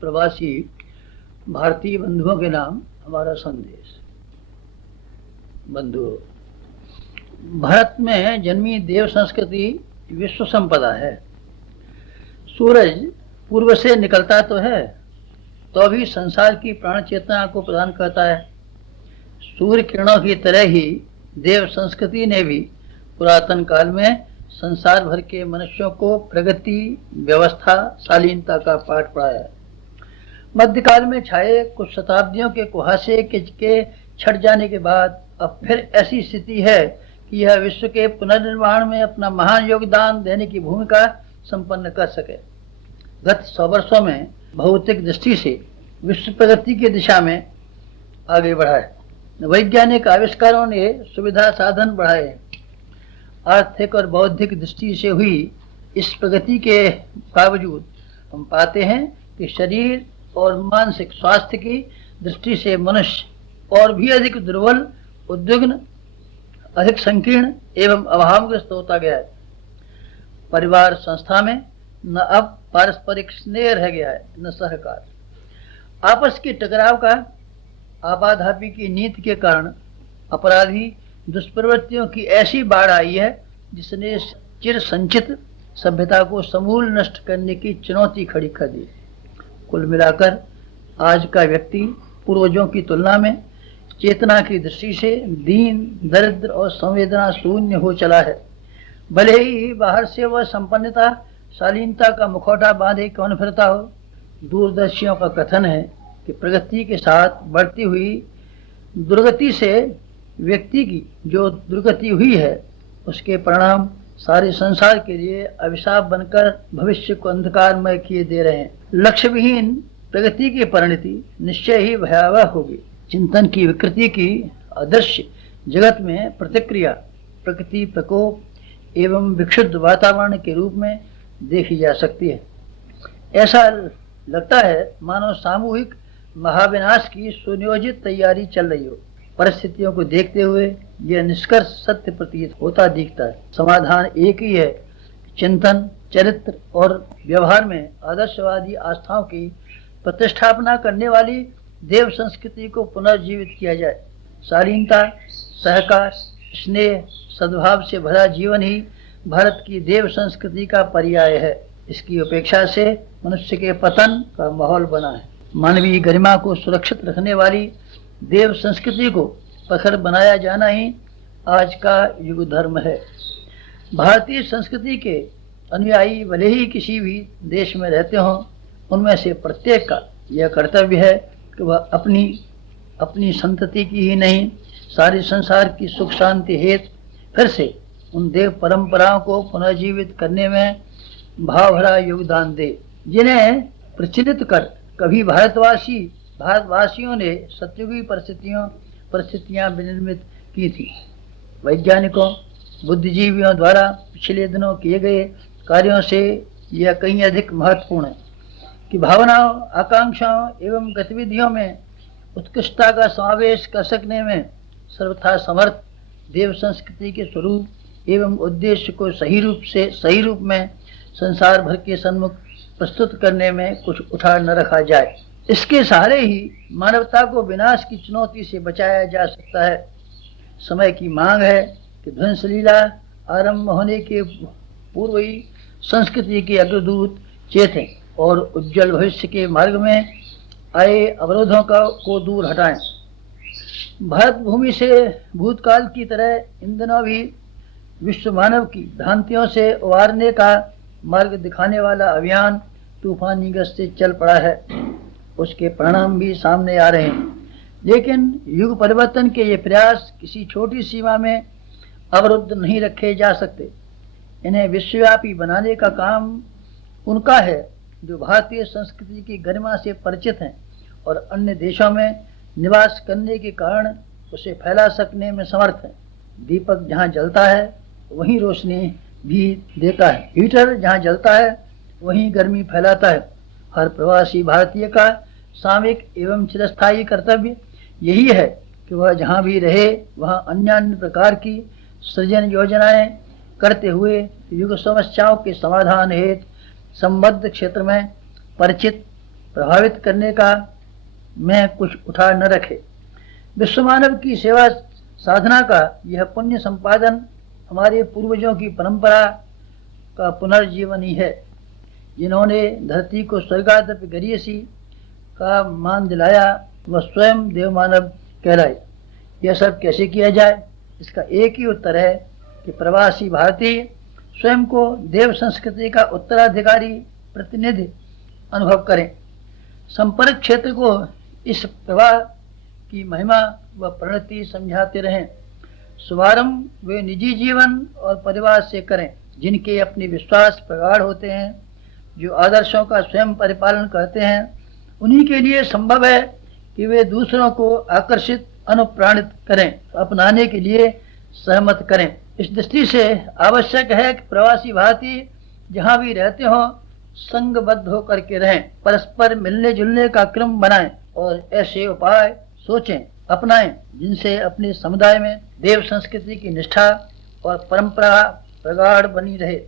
प्रवासी भारतीय बंधुओं के नाम हमारा संदेश। बंधुओं, भारत में जन्मी देव संस्कृति विश्व संपदा है। सूरज पूर्व से निकलता तो है, तो भी संसार की प्राण चेतना को प्रदान करता है। सूर्य किरणों की तरह ही देव संस्कृति ने भी पुरातन काल में संसार भर के मनुष्यों को प्रगति, व्यवस्था, शालीनता का पाठ पढ़ाया है। मध्यकाल में छाए कुछ शताब्दियों के कुहासे के छट जाने के बाद अब फिर ऐसी स्थिति है कि यह विश्व के पुनर्निर्माण में अपना महान योगदान देने की भूमिका संपन्न कर सके। गत 100 वर्षों में भौतिक दृष्टि से विश्व प्रगति की दिशा में आगे बढ़ा है। वैज्ञानिक आविष्कारों ने सुविधा साधन बढ़ाए हैं। आर्थिक और बौद्धिक दृष्टि से हुई इस प्रगति के बावजूद हम पाते हैं कि शरीर और मानसिक स्वास्थ्य की दृष्टि से मनुष्य और भी अधिक दुर्बल, उद्विग्न, अधिक संकीर्ण एवं अभावग्रस्त होता गया है। परिवार संस्था में न अब पारस्परिक स्नेह रह गया है, न सहकार। आपस के टकराव का आपाधापी की नीति के कारण अपराधी दुष्प्रवृत्तियों की ऐसी बाढ़ आई है जिसने चिर संचित सभ्यता को समूल नष्ट करने की चुनौती खड़ी कर दी। कुल मिलाकर आज का व्यक्ति पूर्वजों की तुलना में चेतना की दृष्टि से दीन, दरिद्र और संवेदना शून्य हो चला है। भले ही बाहर से वह संपन्नता, शालीनता का मुखौटा बांधे कौन फिरता हो। दूरदर्शियों का कथन है कि प्रगति के साथ बढ़ती हुई दुर्गति से व्यक्ति की जो दुर्गति हुई है उसके परिणाम सारे संसार के लिए अभिशाप बनकर भविष्य को अंधकारमय किए दे रहे हैं। लक्ष्य विहीन प्रगति की परिणति निश्चय ही भयावह होगी। चिंतन की विकृति की अदृश्य जगत में प्रतिक्रिया प्रकृति प्रकोप एवं विक्षुब्ध वातावरण के रूप में देखी जा सकती है। ऐसा लगता है मानो सामूहिक महाविनाश की सुनियोजित तैयारी चल रही हो। परिस्थितियों को देखते हुए यह निष्कर्ष सत्य प्रतीत होता दिखता है। समाधान एक ही है, चिंतन, चरित्र और व्यवहार में आदर्शवादी आस्थाओं की प्रतिष्ठापना करने वाली देव संस्कृति को पुनर्जीवित किया जाए। शालीनता, सहकार, स्नेह, सद्भाव से भरा जीवन ही भारत की देव संस्कृति का पर्याय है। इसकी उपेक्षा से मनुष्य के पतन का माहौल बना है। मानवीय गरिमा को सुरक्षित रखने वाली देव संस्कृति को प्रखर बनाया जाना ही आज का युग धर्म है। भारतीय संस्कृति के अनुयायी भले ही किसी भी देश में रहते हों, उनमें से प्रत्येक का यह कर्तव्य है कि वह अपनी संतति की ही नहीं, सारे संसार की सुख शांति हेतु फिर से उन देव परंपराओं को पुनर्जीवित करने में भाव भरा योगदान दे, जिन्हें प्रचलित कर कभी भारतवासियों ने सत्युगी परिस्थितियां विनिर्मित की थी। वैज्ञानिकों, बुद्धिजीवियों द्वारा पिछले दिनों किए गए कार्यों से यह कहीं अधिक महत्वपूर्ण है कि भावनाओं, आकांक्षाओं एवं गतिविधियों में उत्कृष्टता का समावेश कर सकने में सर्वथा समर्थ देव संस्कृति के स्वरूप एवं उद्देश्य को सही रूप में संसार भर के सन्मुख प्रस्तुत करने में कुछ उठार न रखा जाए। इसके सहारे ही मानवता को विनाश की चुनौती से बचाया जा सकता है। समय की मांग है कि ध्वंस लीला आरंभ होने के पूर्व ही संस्कृति के अग्रदूत चेतें और उज्जवल भविष्य के मार्ग में आए अवरोधों को दूर हटाएं। भारत भूमि से भूतकाल की तरह इन दिनों भी विश्व मानव की भ्रांतियों से उबारने का मार्ग दिखाने वाला अभियान तूफानी गति से चल पड़ा है। उसके परिणाम भी सामने आ रहे हैं, लेकिन युग परिवर्तन के ये प्रयास किसी छोटी सीमा में अवरुद्ध नहीं रखे जा सकते। इन्हें विश्वव्यापी बनाने का काम उनका है जो भारतीय संस्कृति की गरिमा से परिचित हैं और अन्य देशों में निवास करने के कारण उसे फैला सकने में समर्थ हैं। दीपक जहाँ जलता है वहीं रोशनी भी देता है। हीटर जहाँ जलता है वहीं गर्मी फैलाता है। हर प्रवासी भारतीय का सामूहिक एवं चिरस्थायी कर्तव्य यही है कि वह जहाँ भी रहे वहाँ अन्य प्रकार की सृजन योजनाएं करते हुए युग समस्याओं के समाधान हेतु संबद्ध क्षेत्र में परिचित, प्रभावित करने का में कुछ उठा न रखे। विश्व मानव की सेवा साधना का यह पुण्य संपादन हमारे पूर्वजों की परंपरा का पुनर्जीवन ही है, जिन्होंने धरती को स्वर्गादपि गरीयसी का मान दिलाया, वह स्वयं देव मानव कहलाए। यह सब कैसे किया जाए? इसका एक ही उत्तर है कि प्रवासी भारतीय स्वयं को देव संस्कृति का उत्तराधिकारी प्रतिनिधि अनुभव करें। संपर्क क्षेत्र को इस प्रवाह की महिमा व प्रणति समझाते रहें। शुभारंभ वे निजी जीवन और परिवार से करें, जिनके अपने विश्वास प्रगाढ़ होते हैं, जो आदर्शों का स्वयं परिपालन करते हैं। उन्हीं के लिए संभव है कि वे दूसरों को आकर्षित अनुप्राणित करें, अपनाने के लिए सहमत करें। इस दृष्टि से आवश्यक है कि प्रवासी भारतीय जहां भी रहते हों संघबद्ध होकर के रहें, परस्पर मिलने जुलने का क्रम बनाएं और ऐसे उपाय सोचें, अपनाएं जिनसे अपने समुदाय में देव संस्कृति की निष्ठा और परंपरा प्रगाढ़ बनी रहे।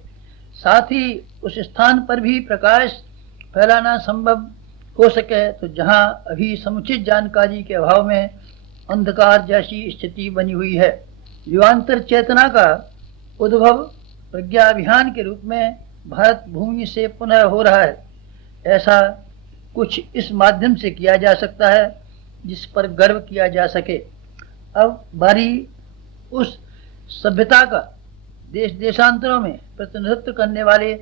साथ ही उस स्थान पर भी प्रकाश फैलाना संभव हो सके तो जहां अभी समुचित जानकारी के अभाव में अंधकार जैसी स्थिति बनी हुई है। युवांतर चेतना का उद्भव प्रज्ञा अभियान के रूप में भारत भूमि से पुनः हो रहा है। ऐसा कुछ इस माध्यम से किया जा सकता है जिस पर गर्व किया जा सके। अब बारी उस सभ्यता का देश देशांतरों में प्रतिनिधित्व करने वाले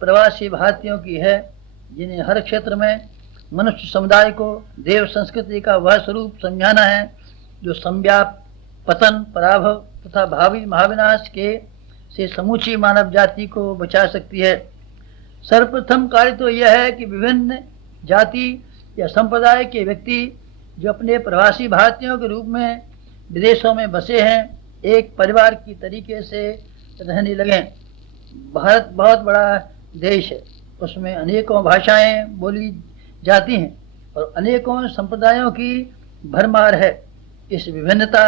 प्रवासी भारतीयों की है, जिन्हें हर क्षेत्र में मनुष्य समुदाय को देव संस्कृति का वह स्वरूप समझाना है जो संव्याप, पतन, पराभव तथा भावी महाविनाश के से समूची मानव जाति को बचा सकती है। सर्वप्रथम कार्य तो यह है कि विभिन्न जाति या संप्रदाय के व्यक्ति जो अपने प्रवासी भारतीयों के रूप में विदेशों में बसे हैं, एक परिवार की तरीके से रहने लगें। भारत बहुत बड़ा देश है, उसमें अनेकों भाषाएं बोली जाती हैं और अनेकों संप्रदायों की भरमार है। इस विभिन्नता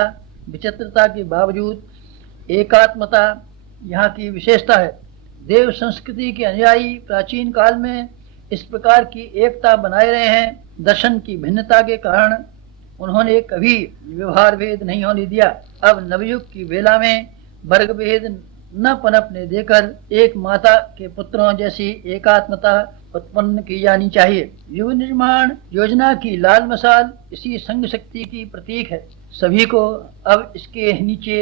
विचित्रता के बावजूद एकात्मता यहाँ की विशेषता है। देव संस्कृति के अनुयायी प्राचीन काल में इस प्रकार की एकता बनाए रहे हैं। दर्शन की भिन्नता के कारण उन्होंने कभी व्यवहार भेद नहीं होने दिया। अब नवयुग की वेला में वर्ग भेद न पनपने देकर एक माता के पुत्रों जैसी एकात्मता उत्पन्न की जानी चाहिए। युग निर्माण योजना की लाल मसाल इसी संघ शक्ति की प्रतीक है। सभी को अब इसके नीचे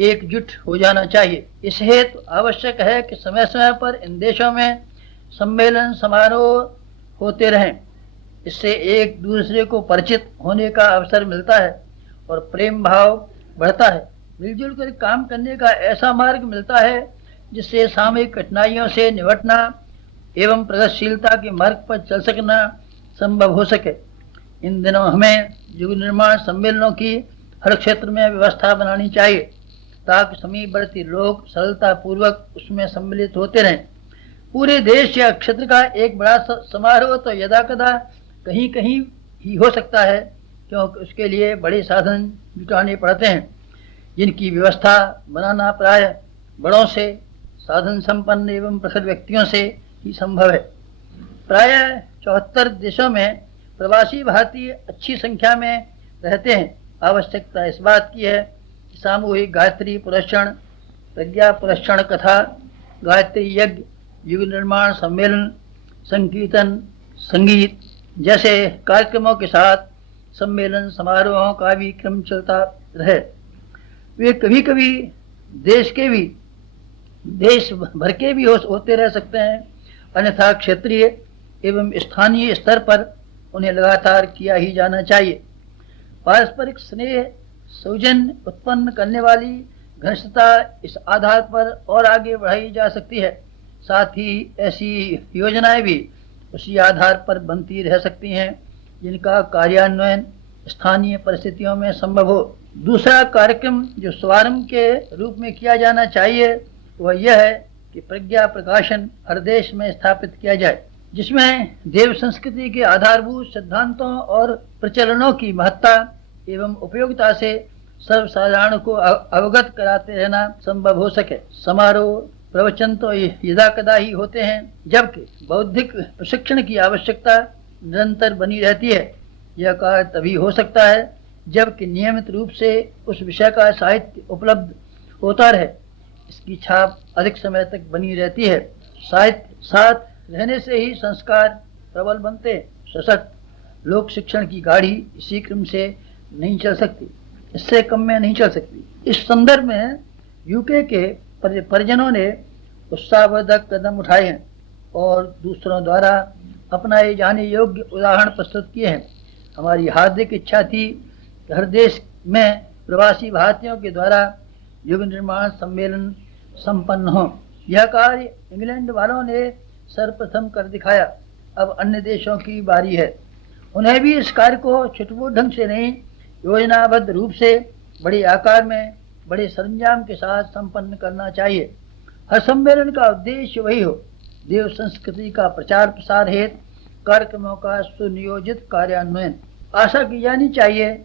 एकजुट हो जाना चाहिए। इस हेतु आवश्यक है कि समय समय पर इन देशों में सम्मेलन समारोह होते रहें। इससे एक दूसरे को परिचित होने का अवसर मिलता है और प्रेम भाव बढ़ता है। मिलजुल कर काम करने का ऐसा मार्ग मिलता है जिससे सामूहिक कठिनाइयों से निपटना एवं प्रगतिशीलता के मार्ग पर चल सकना संभव हो सके। इन दिनों हमें युग निर्माण सम्मेलनों की हर क्षेत्र में व्यवस्था बनानी चाहिए ताकि समीपवर्ती लोग सरलता पूर्वक उसमें सम्मिलित होते रहें। पूरे देश या क्षेत्र का एक बड़ा समारोह तो यदा कदा कहीं कहीं ही हो सकता है, क्योंकि उसके लिए बड़े साधन जुटाने पड़ते हैं, जिनकी व्यवस्था बनाना प्राय बड़ों से, साधन संपन्न एवं प्रखर व्यक्तियों से ही संभव है। प्राय 74 देशों में प्रवासी भारतीय अच्छी संख्या में रहते हैं। आवश्यकता इस बात की है कि सामूहिक गायत्री पुरस्कार, प्रज्ञा पुरस्कार कथा, गायत्री यज्ञ, युग निर्माण सम्मेलन, संकीर्तन, संगीत जैसे कार्यक्रमों के साथ सम्मेलन समारोहों का भी क्रम चलता रहे। वे कभी कभी देश भर के भी होते रह सकते हैं, अन्यथा क्षेत्रीय एवं स्थानीय स्तर पर उन्हें लगातार किया ही जाना चाहिए। पारस्परिक स्नेह सौजन्य उत्पन्न करने वाली घनिष्ठता इस आधार पर और आगे बढ़ाई जा सकती है। साथ ही ऐसी योजनाएं भी उसी आधार पर बनती रह सकती हैं जिनका कार्यान्वयन स्थानीय परिस्थितियों में संभव हो। दूसरा कार्यक्रम जो शुभारंभ के रूप में किया जाना चाहिए वह यह है कि प्रज्ञा प्रकाशन हर देश में स्थापित किया जाए, जिसमें देव संस्कृति के आधारभूत सिद्धांतों और प्रचलनों की महत्ता एवं उपयोगिता से सर्वसाधारण को अवगत कराते रहना संभव हो सके। समारोह प्रवचन तो यदा कदा ही होते हैं, जबकि बौद्धिक प्रशिक्षण की आवश्यकता निरंतर बनी रहती है। यह कार्य तभी हो सकता है जबकि नियमित रूप से उस विषय का साहित्य उपलब्ध होता रहे। इसकी छाप अधिक समय तक बनी रहती है। साहित्य साथ रहने से ही संस्कार प्रबल बनते, सशक्त। लोक शिक्षण की गाड़ी इसी क्रम से नहीं चल सकती, इससे कम में नहीं चल सकती। इस संदर्भ में यूके के परिजनों ने उत्साहवर्धक कदम उठाए हैं और दूसरों द्वारा अपनाए जाने योग्य उदाहरण प्रस्तुत किए हैं। हमारी हार्दिक इच्छा थी कि हर देश में प्रवासी भारतीयों के द्वारा युग निर्माण सम्मेलन संपन्न हो। यह कार्य इंग्लैंड वालों ने सर्वप्रथम कर दिखाया। अब अन्य देशों की बारी है। उन्हें भी इस कार्य को छुटपुट ढंग से नहीं, योजनाबद्ध रूप से बड़े आकार में बड़े सरंजाम के साथ संपन्न करना चाहिए। हर सम्मेलन का उद्देश्य वही हो, देव संस्कृति का प्रचार प्रसार हेतु कार्यक्रमों का सुनियोजित कार्यान्वयन। आशा की जानी चाहिए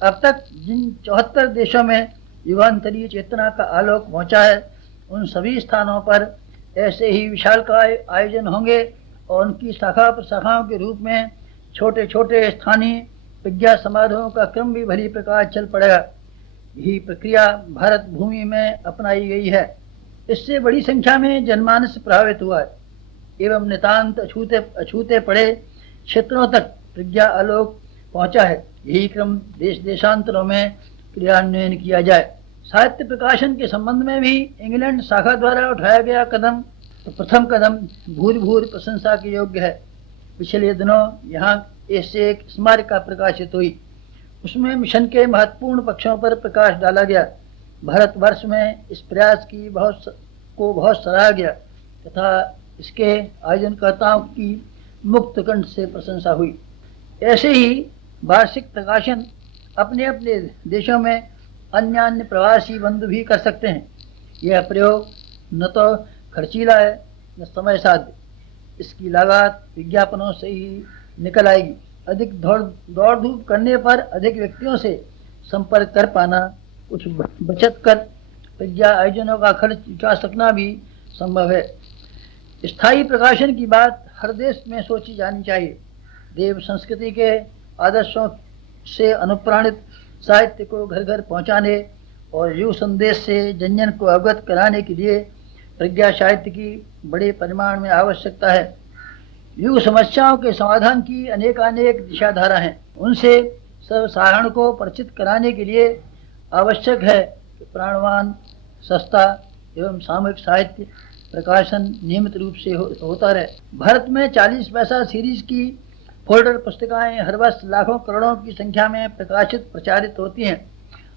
अब तक जिन 74 देशों में युगांतरीय चेतना का आलोक पहुंचा है, उन सभी स्थानों पर ऐसे ही विशालकाय आयोजन होंगे और उनकी शाखा प्रशाखाओं के रूप में छोटे छोटे स्थानीय प्रज्ञा समारोहों का क्रम भी भली प्रकार चल पड़ेगा। यही प्रक्रिया भारत भूमि में अपनाई गई है। इससे बड़ी संख्या में जनमानस प्रभावित हुआ है एवं नितांत अछूते पड़े क्षेत्रों तक प्रज्ञा आलोक पहुंचा है। यही क्रम देश देशांतरों में क्रियान्वयन किया जाए। साहित्य प्रकाशन के संबंध में भी इंग्लैंड शाखा द्वारा उठाया गया प्रथम कदम भूरि प्रशंसा के योग्य है। पिछले दिनों यहाँ ऐसे एक स्मारिका प्रकाशित हुई। उसमें मिशन के महत्वपूर्ण पक्षों पर प्रकाश डाला गया। भारतवर्ष में इस प्रयास की बहुत सराहा गया तथा इसके आयोजनकर्ताओं की मुक्त कंठ से प्रशंसा हुई। ऐसे ही वार्षिक प्रकाशन अपने अपने देशों में अन्य प्रवासी बंधु भी कर सकते हैं। यह प्रयोग न तो खर्चीला है न समय साध्य। इसकी लागत विज्ञापनों से ही निकल आएगी। अधिक दौड़ धूप करने पर अधिक व्यक्तियों से संपर्क कर पाना, कुछ बचत कर प्रज्ञा आयोजनों का खर्च चुका सकना भी संभव है। स्थायी प्रकाशन की बात हर देश में सोची जानी चाहिए। देव संस्कृति के आदर्शों से अनुप्राणित साहित्य को घर घर पहुंचाने और युग संदेश से जन को अवगत कराने के लिए प्रज्ञा साहित्य की बड़े परिमाण में आवश्यकता है। युग समस्याओं के समाधान की अनेकानेक दिशाधारा हैं। उनसे सर्वसाधारण को परिचित कराने के लिए आवश्यक है कि प्राणवान, सस्ता एवं सामूहिक साहित्य प्रकाशन नियमित रूप से होता रहे। भारत में 40 पैसा सीरीज की फोल्डर पुस्तिकाएं हर वर्ष लाखों करोड़ों की संख्या में प्रचारित होती हैं।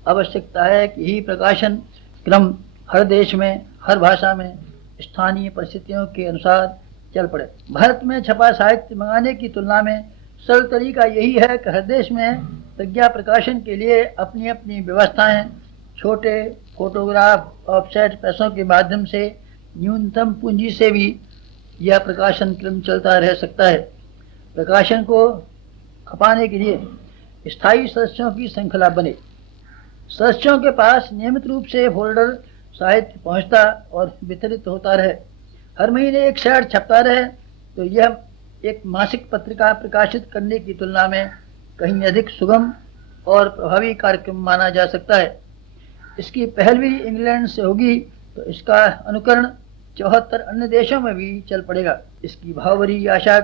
आवश्यकता है कि यही प्रकाशन क्रम हर देश में, हर भाषा में स्थानीय परिस्थितियों के अनुसार चल पड़े। भारत में छपा साहित्य मंगाने की तुलना में सरल तरीका यही है कि हर देश में प्रज्ञा प्रकाशन के लिए अपनी अपनी व्यवस्थाएं, छोटे फोटोग्राफ ऑफसेट पैसों के माध्यम से न्यूनतम पूंजी से भी यह प्रकाशन क्रम चलता रह सकता है। प्रकाशन को खपाने के लिए स्थायी सदस्यों की श्रृंखला बने। सदस्यों के पास नियमित रूप से फोल्डर साहित्य पहुंचता और वितरित होता रहे। हर महीने एक शेयर छपता रहे तो यह एक मासिक पत्रिका प्रकाशित करने की तुलना में कहीं अधिक सुगम और प्रभावी कार्यक्रम माना जा सकता है। इसकी पहल भी इंग्लैंड से होगी तो इसका अनुकरण 74 अन्य देशों में भी चल पड़ेगा। इसकी भावभरी आशा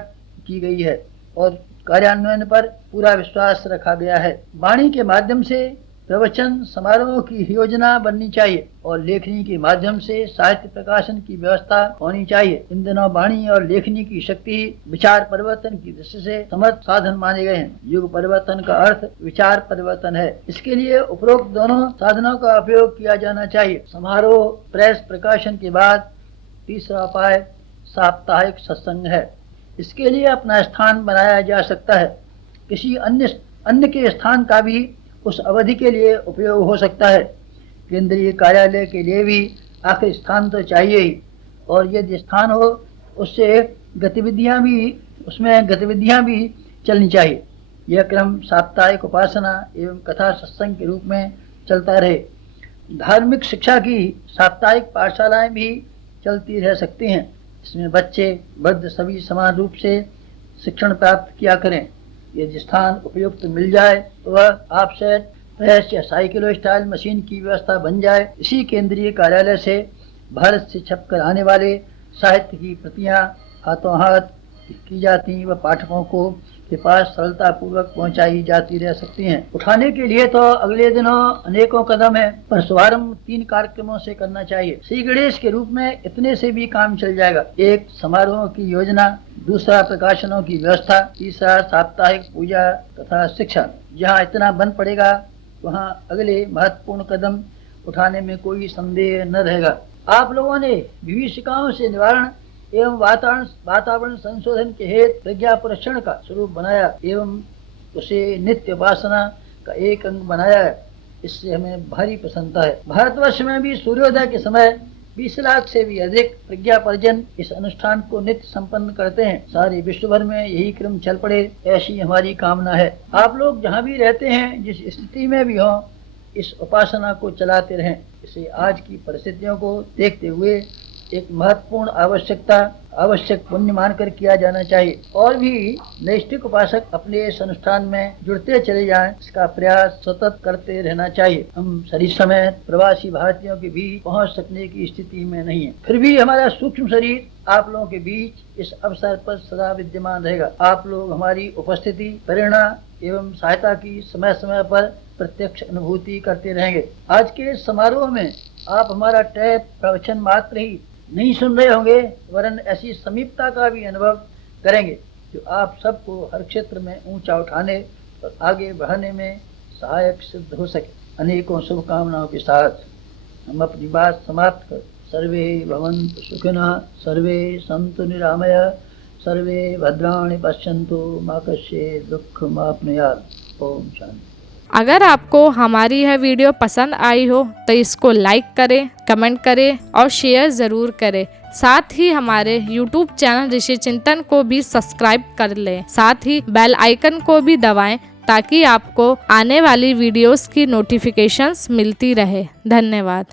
की गई है और कार्यान्वयन पर पूरा विश्वास रखा गया है। वाणी के माध्यम से प्रवचन समारोह की योजना बननी चाहिए और लेखनी के माध्यम से साहित्य प्रकाशन की व्यवस्था होनी चाहिए। इन दिनों वाणी और लेखनी की शक्ति विचार परिवर्तन की दृष्टि से समर्थ साधन माने गए हैं। युग परिवर्तन का अर्थ विचार परिवर्तन है। इसके लिए उपरोक्त दोनों साधनों का उपयोग किया जाना चाहिए। समारोह प्रेस प्रकाशन के बाद तीसरा उपाय साप्ताहिक सत्संग है। इसके लिए अपना स्थान बनाया जा सकता है। किसी अन्य के स्थान का भी उस अवधि के लिए उपयोग हो सकता है। केंद्रीय कार्यालय के लिए भी आखिर स्थान तो चाहिए ही, और यदि स्थान हो उसमें गतिविधियां भी चलनी चाहिए। यह क्रम साप्ताहिक उपासना एवं कथा सत्संग के रूप में चलता रहे। धार्मिक शिक्षा की साप्ताहिक पाठशालाएं भी चलती रह सकती हैं। इसमें बच्चे वृद्ध सभी समान रूप से शिक्षण प्राप्त किया करें। यदि स्थान उपयुक्त मिल जाए तो वह ऑफसेट प्रेस या साइकिलो स्टाइल मशीन की व्यवस्था बन जाए। इसी केंद्रीय कार्यालय से भारत से छपकर आने वाले साहित्य की प्रतियां हाथों हाथ की जाती व पाठकों को के पास सरलता पूर्वक पहुंचाई जाती रह सकती हैं। उठाने के लिए तो अगले दिनों अनेकों कदम है, पर शुभारंभ 3 कार्यक्रमों से करना चाहिए। श्री गणेश के रूप में इतने से भी काम चल जाएगा। 1 समारोह की योजना, दूसरा प्रकाशनों की व्यवस्था, तीसरा साप्ताहिक पूजा तथा शिक्षा। जहाँ इतना बन पड़ेगा वहाँ अगले महत्वपूर्ण कदम उठाने में कोई संदेह न रहेगा। आप लोगों ने विभीषिकाओं से निवारण एवं वातावरण संशोधन के हेतु प्रज्ञा परीक्षण का स्वरूप बनाया एवं उसे नित्य उपासना का एक अंग बनाया है। इससे हमें भारी प्रसन्नता है। भारतवर्ष में भी सूर्योदय के समय 20 लाख से भी अधिक प्रज्ञा परिजन इस अनुष्ठान को नित्य संपन्न करते हैं। सारे विश्व भर में यही क्रम चल पड़े, ऐसी हमारी कामना है। आप लोग जहाँ भी रहते हैं, जिस स्थिति में भी हों, इस उपासना को चलाते रहें। इसे आज की परिस्थितियों को देखते हुए एक महत्वपूर्ण आवश्यक पुण्य मानकर किया जाना चाहिए। और भी नैष्ठिक उपासक अपने इस अनुष्ठान में जुड़ते चले जाएं, इसका प्रयास सतत करते रहना चाहिए। हम शरीर समेत प्रवासी भारतीयों के बीच पहुंच सकने की स्थिति में नहीं है, फिर भी हमारा सूक्ष्म शरीर आप लोगों के बीच इस अवसर पर सदा विद्यमान रहेगा। आप लोग हमारी उपस्थिति, प्रेरणा एवं सहायता की समय समय पर प्रत्यक्ष अनुभूति करते रहेंगे। आज के समारोह में आप हमारा टैप प्रवचन मात्र ही नहीं सुन रहे होंगे, वरन ऐसी समीपता का भी अनुभव करेंगे जो आप सबको हर क्षेत्र में ऊंचा उठाने और आगे बढ़ाने में सहायक सिद्ध हो सके। अनेकों शुभकामनाओं के साथ हम अपनी बात समाप्त कर सर्वे भवन्तु सुखिनः, सर्वे सन्तु निरामया, सर्वे भद्राणि पश्यन्तु मा कश्चित् दुःखमाप्नुयात्। ओम शांति। अगर आपको हमारी यह वीडियो पसंद आई हो तो इसको लाइक करें, कमेंट करें और शेयर ज़रूर करें। साथ ही हमारे YouTube चैनल ऋषि चिंतन को भी सब्सक्राइब कर लें। साथ ही बेल आइकन को भी दबाएं ताकि आपको आने वाली वीडियोस की नोटिफिकेशंस मिलती रहे। धन्यवाद।